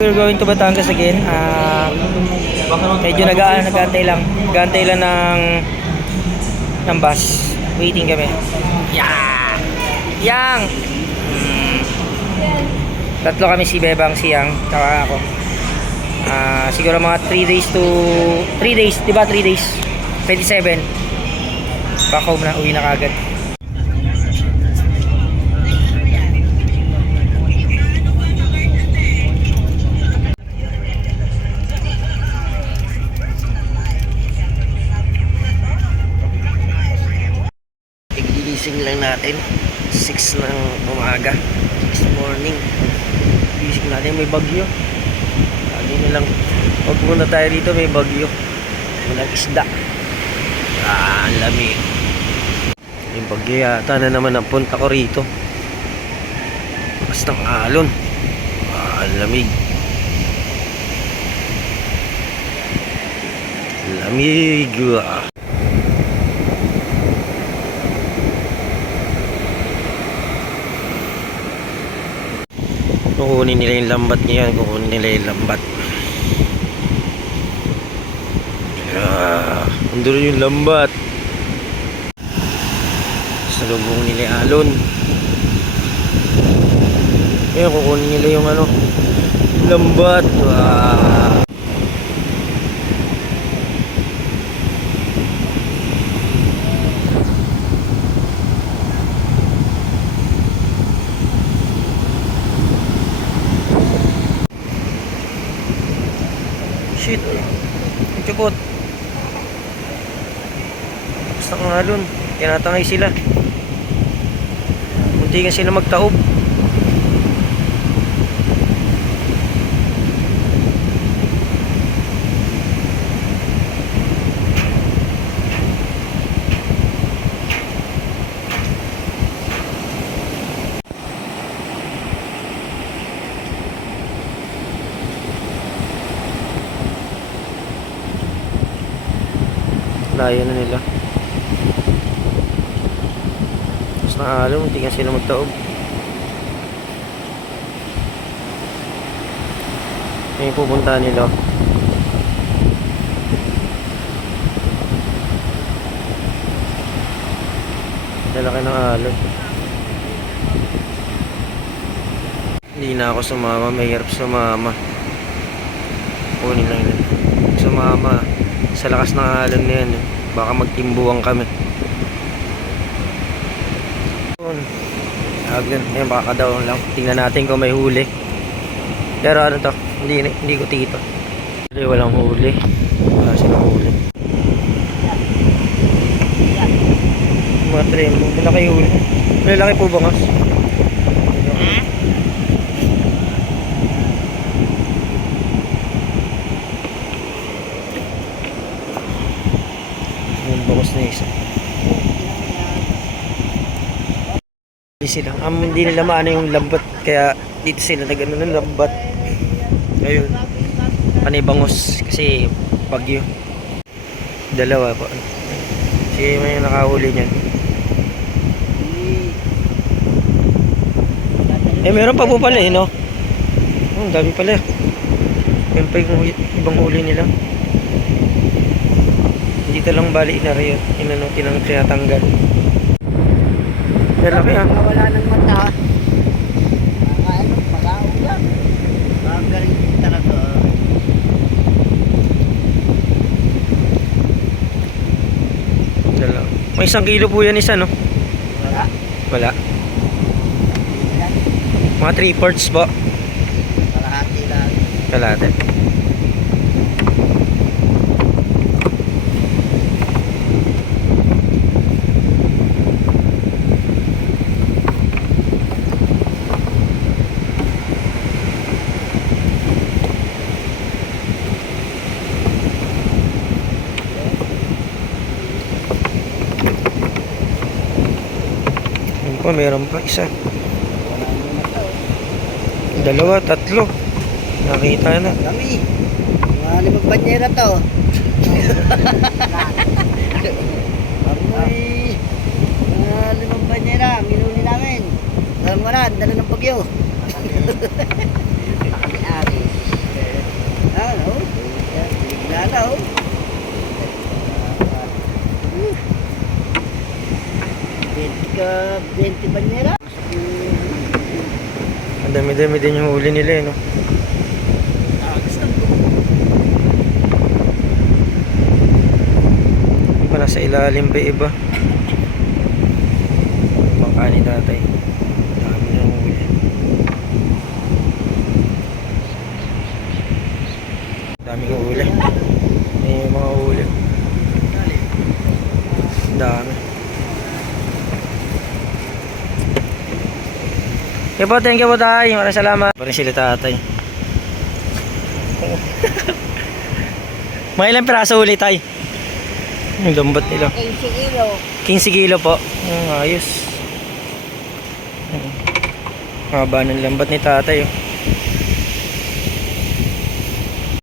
We're going to Batangas again. Medyo nag-aantay lang. Nag-aantay lang ng bus. Waiting kami. Yang! Tatlo kami, si Bebang, si Yang, tsaka ako. Siguro mga 3 days to 3 days, di ba? 3 days. 27. Back home na, uwi na kagad. Gigising lang natin 6 ng umaga, 6 morning. Gigising natin, may bagyo. Lagi nilang wag muna tayo dito, may bagyo. Walang isda. Ang lamig. Yung bagyo yata na naman ang punta ko rito. Bastang alon. Ang lamig. Lamig. Kukunin nila yung lambat niya. Kukunin nila yung lambat. Andun yung lambat. Salubong nila yung alon. Ayan, kukunin nila yung lambat. Shit, ikabot. Basta ng alon, tinatangay sila. Munti nga sila magtaob. Layo na nila. Tapos nakaalong, hindi nga sila magtaob. Ngayon pupunta nila. Lalaki ng alon. Hindi na ako sumama, mahirap sumama. Kunin lang yun. Sumama sa lakas ng alon na yan, baka magtimbuhan kami. Ayan, baka daw lang. Tingnan natin kung may huli. Pero ano to, hindi ko tito. Walang huli. Wala silang huli. Mga trembo, malaki huli. Malaki po bangos. Bangos na isa. Hindi nila maano yung lambat, kaya dito sila nag-ano ng lambat. Ayun, panay bangos kasi bagyo. Dalawa pa. Kasi may nakahuli niyan. Meron pa po pala no? Ang dami pala. Yan pa yung ibang huli nila. Dito lang bali na rin yun. Tinatanggal. Lalaki wala ng mata. Mag-aong lang. Magaling talaga. May 1 kilo po yan isa, no? Wala. Wala. Mga 3/4 po. Kalahati lang. Kalahati. Meron pa isa, 2, 3 nakita na. Kami mga 5 banyera to. Amoy mga 5 banyera minuli namin. Dala ng bagyo. Kami ari. oh. 20 banyera. Ang dami-dami din yung huli nila eh, no? Para sa ilalim pa iba. Bangka ni tatay. Dami ng huli. Daming huli. May mga huli. Dami. Thank you po tay. Maraming salamat. Pa rin sila tatay. Mga ilang piraso huli tay? Yung lambat nila. 15 kilo. 15 kilo po. Ayos. Haba ng lambat ni tatay. Oh.